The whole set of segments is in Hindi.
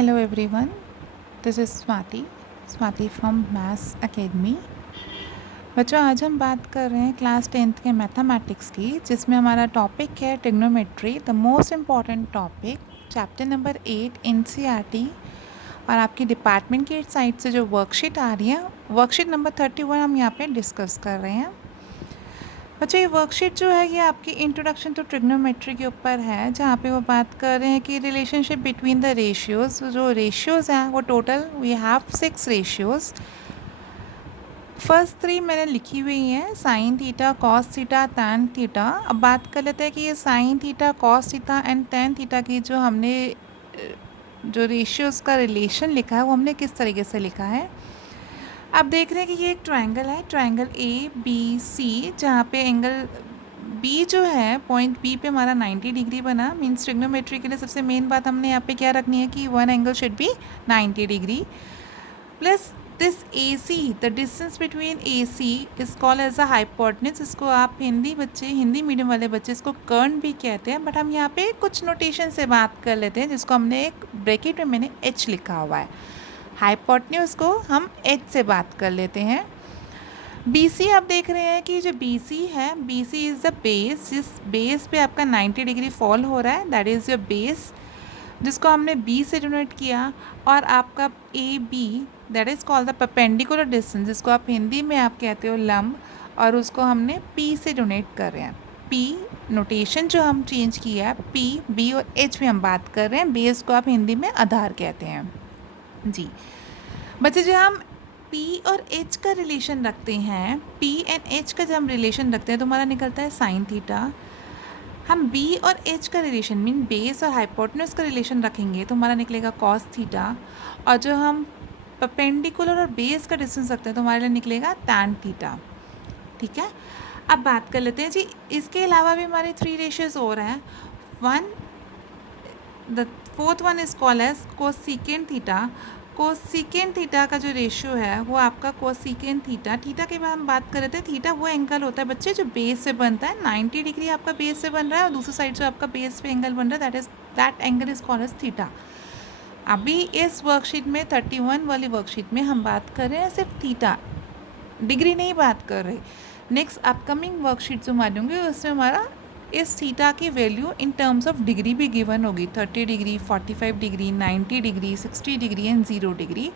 Hello everyone, this is Swati from Maths Academy। बच्चों आज हम बात कर रहे हैं क्लास 10th के मैथमेटिक्स की, जिसमें हमारा टॉपिक है trigonometry, the most important topic, chapter number 8 NCERT. और आपकी डिपार्टमेंट की साइड से जो वर्कशीट आ रही है, वर्कशीट नंबर 31 हम यहाँ पे डिस्कस कर रहे हैं। बच्चों ये वर्कशीट जो है ये आपकी इंट्रोडक्शन टू ट्रिग्नोमेट्री के ऊपर है, जहाँ पे वो बात कर रहे हैं कि रिलेशनशिप बिटवीन द रेशियोज़। जो रेशियोज़ हैं वो total we have 6 ratios. First 3 मैंने लिखी हुई हैं, sine theta, cos theta, tan theta. अब बात कर लेते हैं कि ये sine theta, cos theta and tan theta की जो हमने जो रेशियोज़ का रिलेशन लिखा है वो हमने किस तरीके से लिखा है। आप देख रहे हैं कि ये एक ट्रायंगल है, ट्रायंगल ए बी सी, जहाँ पे एंगल बी जो है पॉइंट बी पे हमारा 90 डिग्री बना। मीन्स ट्रिग्नोमेट्री के लिए सबसे मेन बात हमने यहाँ पे क्या रखनी है कि one angle should be 90 degree plus this A C, the distance between A C is called as a hypotenuse. इसको आप हिंदी मीडियम वाले बच्चे इसको कर्ण भी कहते हैं, बट हम यहाँ पे कुछ नोटेशन से बात कर लेते हैं, जिसको हमने एक ब्रैकेट में मैंने एच लिखा हुआ है। हाइपोटेन्यूज को हम एच से बात कर लेते हैं। BC आप देख रहे हैं कि जो BC है, BC इज़ द बेस, जिस बेस पे आपका 90 डिग्री फॉल हो रहा है, दैट इज़ योर बेस, जिसको हमने B से डोनेट किया। और आपका AB, that is called the perpendicular distance, जिसको आप हिंदी में आप कहते हो लंब, और उसको हमने P से डोनेट कर रहे हैं। P नोटेशन जो हम चेंज किया है, P, B और H में हम बात कर रहे हैं। बेस को आप हिंदी में आधार कहते हैं जी। बच्चे जो हम P और H का रिलेशन रखते हैं, P एंड H का जब हम रिलेशन रखते हैं तो हमारा निकलता है साइन थीटा। हम B और H का रिलेशन मीन बेस और हाइपोटेन्यूज का रिलेशन रखेंगे तो हमारा निकलेगा कॉस थीटा। और जो हम परपेंडिकुलर और बेस का डिस्टेंस रखते हैं तो हमारे लिए निकलेगा टैन थीटा। ठीक है, अब बात कर लेते हैं जी, इसके अलावा भी हमारे 3 रेशियोज और हैं। The fourth one is called as cosecant theta. Cosecant theta का जो रेशियो है वो आपका कोसेकेंट थीटा, थीटा के बाद हम बात कर रहे थे, थीटा वो एंगल होता है बच्चे जो बेस से बनता है। 90 डिग्री आपका बेस से बन रहा है और दूसरी साइड से आपका बेस पे एंगल बन रहा है, that angle is called as theta. अभी इस वर्कशीट में 31 वाली वर्कशीट में हम बात कर रहे हैं सिर्फ थीटा, डिग्री नहीं बात कर रहे। नेक्स्ट अपकमिंग वर्कशीट जो मानूंगी उसमें हमारा इस थीटा की value in terms of degree भी गिवन होगी, 30 degree, 45 degree, 90 degree, 60 degree and 0 degree.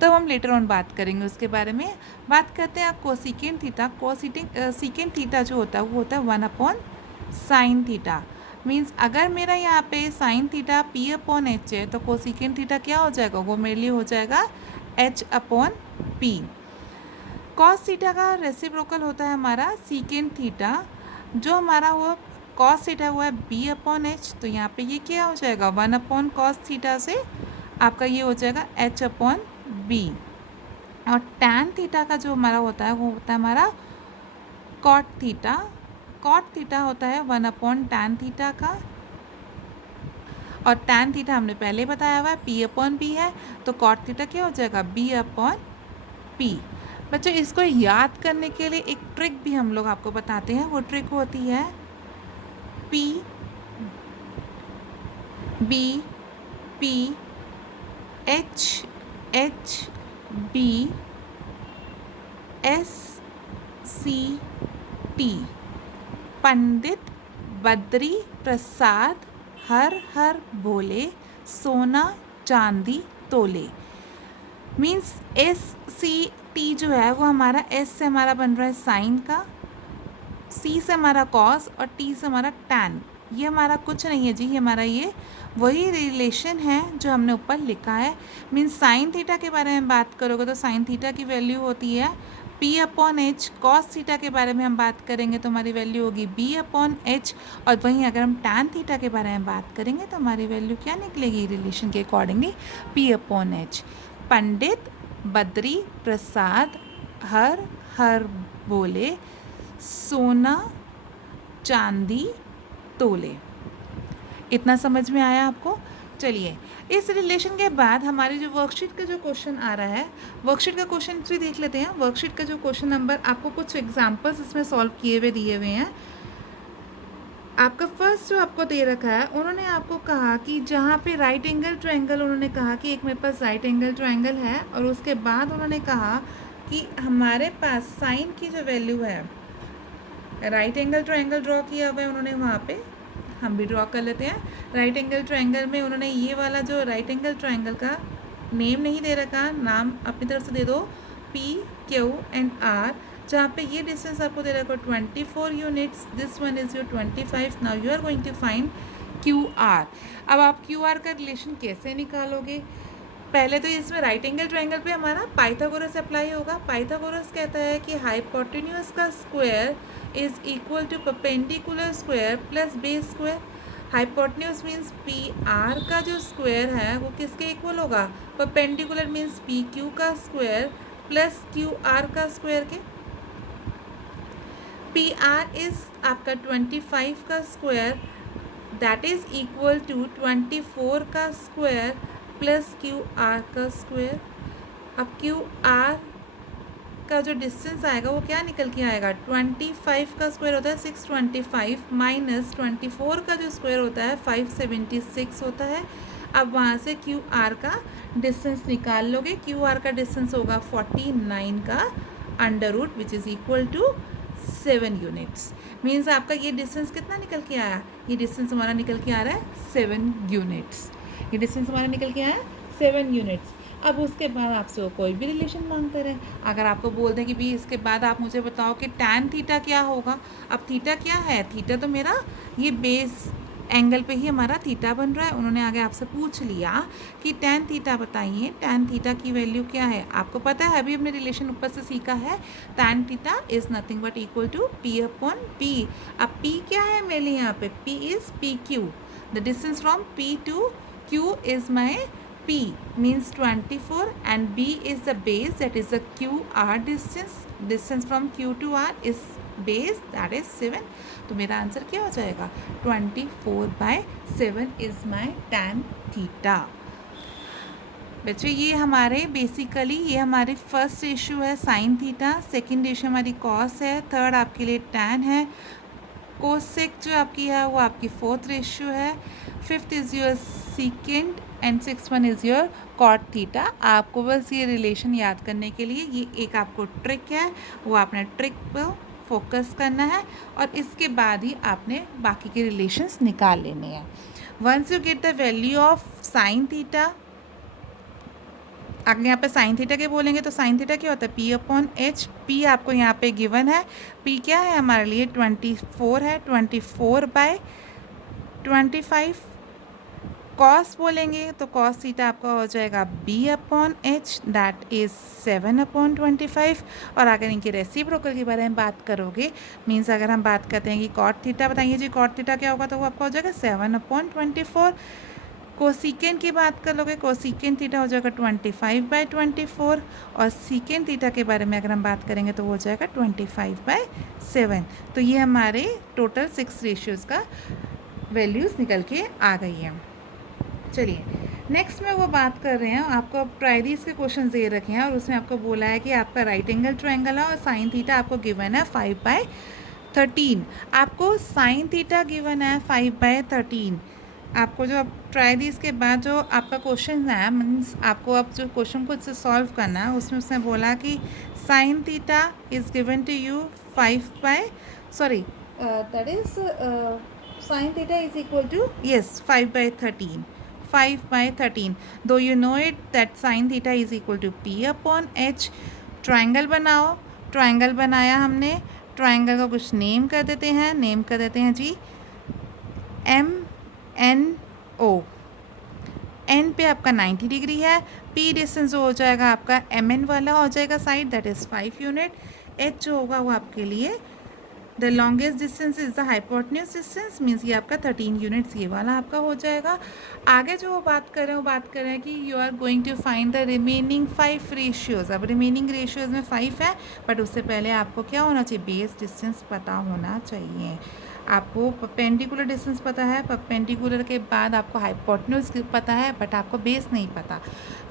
तो हम लेटर ऑन बात करेंगे उसके बारे में। बात करते हैं आप कोसेकेंट थीटा। सेकेंड थीटा जो होता है वो होता है 1/sin थीटा। मीन्स अगर मेरा यहाँ पे साइन थीटा P/H है तो कोसेकेंट थीटा क्या हो जाएगा, वो मेरे लिए हो जाएगा H/P। कॉस थीटा का रेसिप्रोकल होता है हमारा सीकेंट थीटा, जो हमारा वो कॉस थीटा हुआ है B/H, तो यहाँ पे ये क्या हो जाएगा 1/cos थीटा से आपका ये हो जाएगा H/B। और टैन थीटा का जो हमारा होता है वो होता है हमारा कॉट थीटा। कॉट थीटा होता है 1/tan थीटा का, और टैन थीटा हमने पहले बताया हुआ है P/B है, तो कॉट थीटा क्या हो जाएगा B/P। बच्चों इसको याद करने के लिए एक ट्रिक भी हम लोग आपको बताते हैं। वो ट्रिक होती है P B P H H B S C T। Pandit Badri Prasad हर हर बोले, सोना चांदी तोले। मीन्स SCT जो है वो हमारा S से हमारा बन रहा है साइन का, C से हमारा कॉस और T से हमारा टैन। ये हमारा कुछ नहीं है जी, ये हमारा ये वही रिलेशन है जो हमने ऊपर लिखा है। मीन्स साइन थीटा के बारे में बात करोगे तो साइन थीटा की वैल्यू होती है P/H। कॉस थीटा के बारे में हम बात करेंगे तो हमारी वैल्यू होगी B/H। और वहीं अगर हम टैन थीटा के बारे में बात करेंगे तो हमारी वैल्यू क्या निकलेगी रिलेशन के अकॉर्डिंगली P/H। पंडित बद्री प्रसाद हर हर बोले, सोना चांदी तोले। इतना समझ में आया आपको? चलिए इस रिलेशन के बाद हमारी जो वर्कशीट का जो क्वेश्चन आ रहा है, वर्कशीट का क्वेश्चन भी देख लेते हैं। वर्कशीट का जो क्वेश्चन नंबर आपको कुछ एग्जांपल्स इसमें सॉल्व किए हुए दिए हुए हैं। आपका फर्स्ट जो आपको दे रखा है, उन्होंने आपको कहा कि जहाँ पे राइट एंगल ट्रायंगल, उन्होंने कहा कि एक मेरे पास राइट एंगल ट्रायंगल है, और उसके बाद उन्होंने कहा कि हमारे पास साइन की जो वैल्यू है, राइट एंगल ट्रायंगल ड्रॉ किया हुआ है उन्होंने वहाँ पे, हम भी ड्रॉ कर लेते हैं। राइट एंगल ट्रायंगल में उन्होंने ये वाला जो राइट एंगल ट्रायंगल का नेम नहीं दे रखा, नाम अपनी तरफ से दे दो पी क्यू एंड आर, जहाँ पे ये डिस्टेंस आपको दे रखा 24 units, this one is your 25। Now you are going to find Q R. अब आप क्यू आर का रिलेशन कैसे निकालोगे? पहले तो इसमें राइट एंगल ट्रायंगल पे हमारा पाइथागोरस अप्लाई होगा। पाइथागोरस कहता है कि हाइपोटेन्यूज का square is equal to perpendicular square plus base square. Hypotenuse means P R का जो स्क्वायर है वो किसके इक्वल होगा? परपेंडिकुलर मीन्स पी क्यू का स्क्वायर प्लस क्यू आर का स्क्वायर के। पी आर इज आपका 25 का square, that is equal to 24 का स्क्वायर प्लस क्यू आर का स्क्वायर। अब क्यू आर का जो डिस्टेंस आएगा वो क्या निकल के आएगा? 25 का स्क्वायर होता है 625 माइनस 24 का जो स्क्वायर होता है 576 होता है। अब वहाँ से क्यू आर का डिस्टेंस निकाल लोगे। क्यू आर का डिस्टेंस होगा 49 का under root which is equal to 7 units. Means आपका ये डिस्टेंस कितना निकल के आया? ये डिस्टेंस हमारा निकल के आ रहा है 7 यूनिट्स। ये डिस्टेंस हमारा निकल के आया है 7 यूनिट्स। अब उसके बाद आपसे वो कोई भी रिलेशन मांगते रहे। अगर आपको बोल दें कि भाई इसके बाद आप मुझे बताओ कि टैन थीटा क्या होगा। अब थीटा क्या है? थीटा तो मेरा ये बेस एंगल पे ही हमारा थीटा बन रहा है। उन्होंने आगे आपसे पूछ लिया कि टैन थीटा बताइए, टैन थीटा की वैल्यू क्या है? आपको पता है, अभी हमने रिलेशन ऊपर से सीखा है, tan theta is nothing but equal to P upon P. अब पी क्या है मेरे लिए यहाँ पे? P is P Q, the distance from P to Q is my P means 24 and B is the base, that is the QR distance. Distance from Q to R is base, that is 7. तो मेरा आंसर क्या हो जाएगा? 24/7 is my tan theta। बच्चों ये हमारे बेसिकली ये हमारी फर्स्ट रेशियो है साइन थीटा, सेकंड रेशियो हमारी कॉस है, थर्ड आपके लिए टैन है, कोसेक जो आपकी है वो आपकी फोर्थ रेशियो है, fifth is your secant and six one is your cot theta. आपको बस ये रिलेशन याद करने के लिए ये एक आपको ट्रिक है, वो आपने ट्रिक पर फोकस करना है और इसके बाद ही आपने बाकी के रिलेशंस निकाल लेने हैं। Once you get the value of sine theta, अगर यहाँ पे साइन थीटा के बोलेंगे तो साइन थीटा क्या होता है? P upon H. पी आपको यहाँ पे गिवन है, पी क्या है हमारे लिए? 24 है, 24/25। कॉस बोलेंगे तो कॉस थीटा आपका हो जाएगा B upon H, that is 7/25। और अगर इनके रेसिप्रोकल के बारे में बात करोगे, मीन्स अगर हम बात करते हैं कि कॉट थीटा बताइए जी, कॉट थीटा क्या होगा, तो वो आपका हो जाएगा 7/24। कोसिकेंट की बात कर लोगे, कोसिकेंट थीटा हो जाएगा 25/24 और सीकेंट थीटा के बारे में अगर हम बात करेंगे तो वो हो जाएगा 25/7। तो ये हमारे टोटल 6 रेशियोज़ का वैल्यूज़ निकल के आ गई हैं। चलिए नेक्स्ट में वो बात कर रहे हैं, आपको अब ट्राइडीज के क्वेश्चन दे रखे हैं और उसमें आपको बोला है कि आपका राइट एंगल ट्रायंगल है और साइन थीटा आपको गिवन है 5/13। आपको साइन थीटा गिवन है 5/13। आपको जो अब ट्राई दीज के बाद जो आपका क्वेश्चन है, मीन्स आपको अब जो क्वेश्चन को सॉल्व करना है, उसमें उसने बोला कि sine theta is given to you sine theta is equal to 5/13। 5/13 though you know it that sine theta is equal to P upon H. Triangle बनाओ, ट्राइंगल बनाया हमने, ट्राइंगल का कुछ नेम कर देते हैं, नेम कर देते हैं जी MNO। एन पे आपका 90 डिग्री है, पी डिस्टेंस जो हो जाएगा आपका MN वाला हो जाएगा side, that is 5 unit. H जो होगा वो आपके लिए the longest distance is the hypotenuse distance, means ये आपका 13 यूनिट्स ये वाला आपका हो जाएगा। आगे जो वो बात कर रहे हैं वो बात कर रहे हैं कि you are going to find the remaining 5 ratios. अब रिमेनिंग रेशियोज़ में 5 है, बट उससे पहले आपको क्या होना चाहिए? बेस डिस्टेंस पता होना चाहिए। आपको परपेंडिकुलर डिस्टेंस पता है, परपेंडिकुलर के बाद आपको हाइपोटेन्यूज पता है, बट आपको बेस नहीं पता।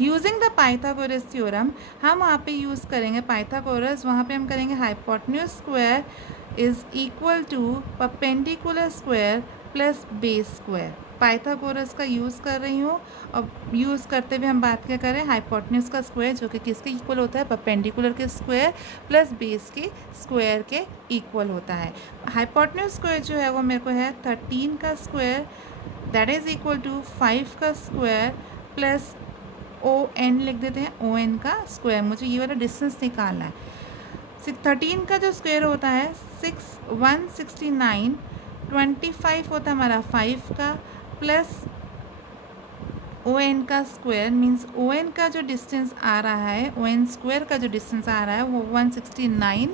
यूजिंग द पाइथागोरस थ्योरम हम वहाँ पे यूज़ करेंगे पाइथागोरस, वहाँ पे हम करेंगे hypotenuse square is equal to perpendicular square plus base square. Pythagoras का यूज़ कर रही हूँ और यूज़ करते हुए हम बात क्या करें, हाइपोटेन्यूज का स्क्वायर जो कि किसके इक्वल होता है, परपेंडिकुलर के स्क्वायर प्लस बेस के स्क्वायर के इक्वल होता है। हाइपोटेन्यूज स्क्वायर जो है वो मेरे को है 13 का square that is equal to 5 का स्क्वायर प्लस ON लिख देते हैं, ON का स्क्वायर। मुझे ये वाला डिस्टेंस निकालना है। 13 का जो स्क्वायर होता है 169, 25 होता है हमारा 5 का प्लस ON का स्क्वायर मीन्स ON का जो डिस्टेंस आ रहा है, ON स्क्वायर का जो डिस्टेंस आ रहा है वो 169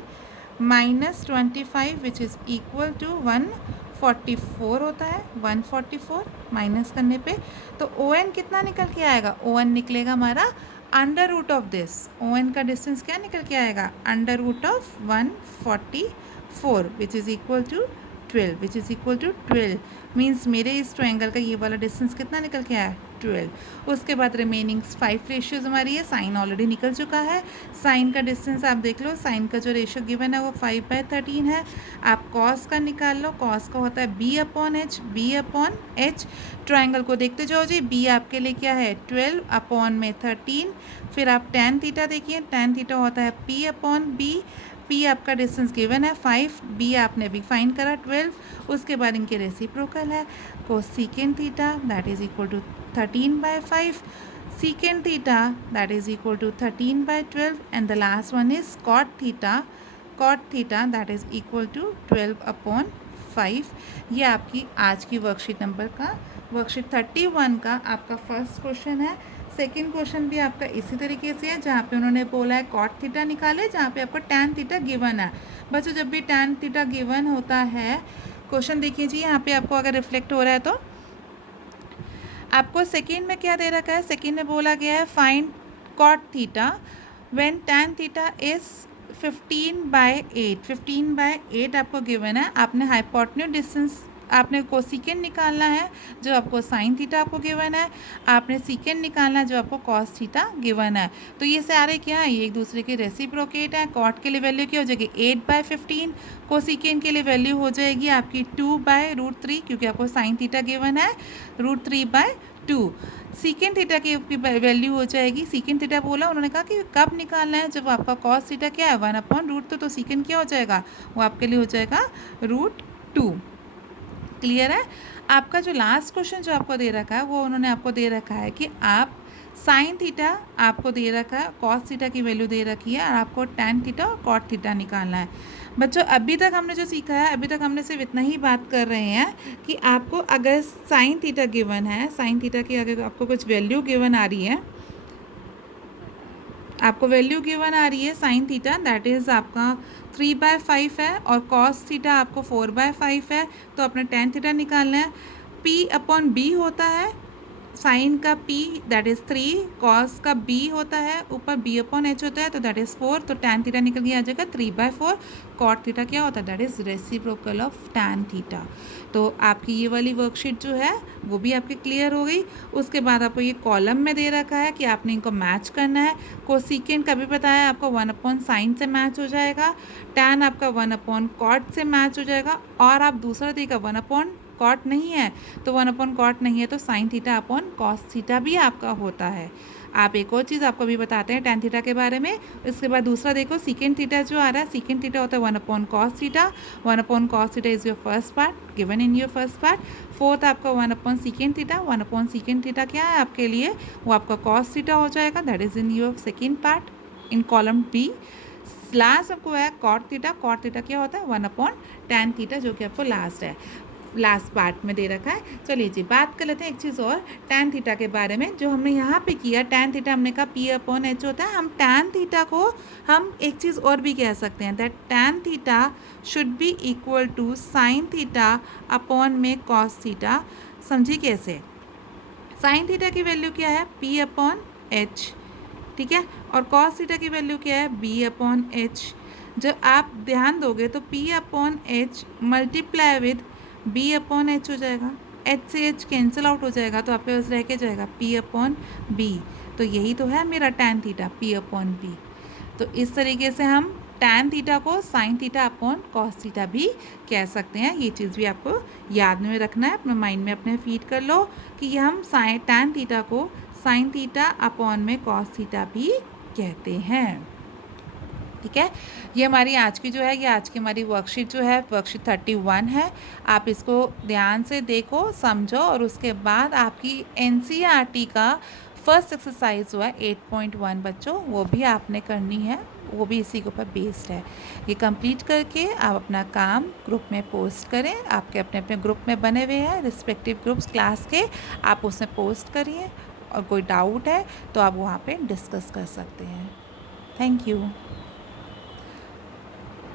minus 25 which is equal to 144 होता है। 144 माइनस करने पे तो ON कितना निकल के आएगा, ON निकलेगा हमारा under root of this. ON का डिस्टेंस क्या निकल के आएगा, under root of 144 which is equal to 12 which is equal to 12 means मेरे इस ट्रायंगल का ये वाला डिस्टेंस कितना निकल के आया, 12। उसके बाद रिमेनिंग 5 रेशियोज हमारी है। साइन ऑलरेडी निकल चुका है। साइन का डिस्टेंस आप देख लो, साइन का जो रेशियो गिवन है वो 5/13 है। आप कॉस का निकाल लो, कॉस का होता है B/H, B/H। ट्रायंगल को देखते जाओ जी, B आपके लिए क्या है 12/13। फिर आप tan थीटा देखिए, tan थीटा होता है P/B। P आपका डिस्टेंस गिवन है 5, B आपने भी फाइंड करा 12। उसके बाद इनके रेसिप्रोकल है cosecant theta that is equal to 13/5, secant theta that is equal to 13/12 and the last one is cot theta that is equal to 12/5। ये आपकी आज की वर्कशीट नंबर का वर्कशीट 31 का आपका फर्स्ट क्वेश्चन है। सेकंड क्वेश्चन भी आपका इसी तरीके से है जहाँ पे उन्होंने बोला है कॉट थीटा निकाले, जहाँ पे आपको टैन थीटा गिवन है। बच्चों जब भी टैन थीटा गिवन होता है, क्वेश्चन देखिए जी यहाँ पे आपको अगर रिफ्लेक्ट हो रहा है तो आपको सेकेंड में क्या दे रखा है, सेकेंड में बोला गया है find cot theta when tan theta is 15/8। 15/8 आपको गिवन है। आपने हाइपोटेन्यूज डिस्टेंस आपने कोसेकेंट निकालना है जो आपको साइन थीटा आपको गिवन है, आपने सीकेंट निकालना है जो आपको कॉस थीटा गिवन है। तो ये सारे क्या है, ये एक दूसरे के रेसिप्रोकेट हैं। कॉट के लिए वैल्यू क्या हो जाएगी 8/15, कोसेकेंट के लिए वैल्यू हो जाएगी आपकी 2/√3 क्योंकि आपको साइन थीटा गिवन है √3/2। सीकेंट थीटा की वैल्यू हो जाएगी, सीकेंट थीटा बोला उन्होंने कहा कि कब निकालना है, जब आपका कॉस थीटा क्या है 1/√2, तो सीकेंट क्या हो जाएगा वो आपके लिए हो जाएगा √2। क्लियर है। आपका जो लास्ट क्वेश्चन जो आपको दे रखा है वो उन्होंने आपको दे रखा है कि आप साइन थीटा आपको दे रखा है, कॉस थीटा की वैल्यू दे रखी है और आपको टैन थीटा और कॉट थीटा निकालना है। बच्चों अभी तक हमने जो सीखा है, अभी तक हमने सिर्फ इतना ही बात कर रहे हैं कि आपको अगर साइन थीटा गिवन है, साइन थीटा की अगर आपको कुछ वैल्यू गिवन आ रही है, आपको वैल्यू गिवन आ रही है साइन थीटा दैट इज़ आपका 3/5 है और कॉस थीटा आपको 4/5 है, तो अपना टैन थीटा निकालना है। P/B होता है, साइन का P दैट इज़ 3, कॉस का B होता है, ऊपर B/H होता है तो दैट इज़ 4, तो टैन थीटा निकल के आ जाएगा 3/4। कॉट थीटा क्या होता है that is reciprocal of tan theta. तो आपकी ये वाली वर्कशीट जो है वो भी आपकी क्लियर हो गई। उसके बाद आपको ये कॉलम में दे रखा है कि आपने इनको मैच करना है। कोसेकेंट का भी बताया आपको 1/sin से मैच हो जाएगा, टैन आपका 1/cot से मैच हो जाएगा, और आप दूसरा देखा 1/cot नहीं है तो 1/cot नहीं है तो sign theta upon cos theta भी आपका होता है। आप एक और चीज़ आपको भी बताते हैं टैन थीटा के बारे में। इसके बाद दूसरा देखो सीकेंट थीटा जो आ रहा है, सीकेंट थीटा होता है 1/cos theta. 1/cos theta is your first part given in your first part. Fourth आपका 1/secant थीटा। 1/secant थीटा क्या है आपके लिए, वो आपका cos थीटा हो जाएगा that is in your second part in column B. Last आपको है कॉट थीटा। कॉट थीटा क्या होता है 1/tan थीटा जो कि आपको लास्ट है, लास्ट पार्ट में दे रखा है। चलिए जी बात कर लेते हैं एक चीज़ और टैन थीटा के बारे में। जो हमने यहाँ पे किया टैन थीटा हमने कहा P/H होता है। हम टैन थीटा को हम एक चीज़ और भी कह सकते हैं that tan theta should be equal to sine theta upon में कॉस थीटा। समझिए कैसे, साइन थीटा की वैल्यू क्या है P/H, ठीक है, और कॉस थीटा की वैल्यू क्या है B/H। जब आप ध्यान दोगे तो P/H मल्टीप्लाई विद B/H हो जाएगा, H से H कैंसिल आउट हो जाएगा तो आपके पास रह के जाएगा P/B। तो यही तो है मेरा टैन थीटा P/B। तो इस तरीके से हम टैन थीटा को sign theta upon cos theta भी कह सकते हैं। ये चीज़ भी आपको याद में रखना है, अपने माइंड में अपने फीड कर लो कि ये हम साइन टैन थीटा को साइन थीटा अपॉन में कॉस थीटा भी कहते हैं। ठीक है, ये हमारी आज की जो है, ये आज की हमारी वर्कशीट जो है वर्कशीट 31 है। आप इसको ध्यान से देखो, समझो और उसके बाद आपकी एनसीईआरटी का फर्स्ट एक्सरसाइज जो है 8.1 बच्चों, वो भी आपने करनी है, वो भी इसी के ऊपर बेस्ड है। ये कंप्लीट करके आप अपना काम ग्रुप में पोस्ट करें। आपके अपने अपने ग्रुप में बने हुए हैं रिस्पेक्टिव ग्रुप्स क्लास के, आप उसमें पोस्ट करिए और कोई डाउट है तो आप वहाँ पे डिस्कस कर सकते हैं। Thank you.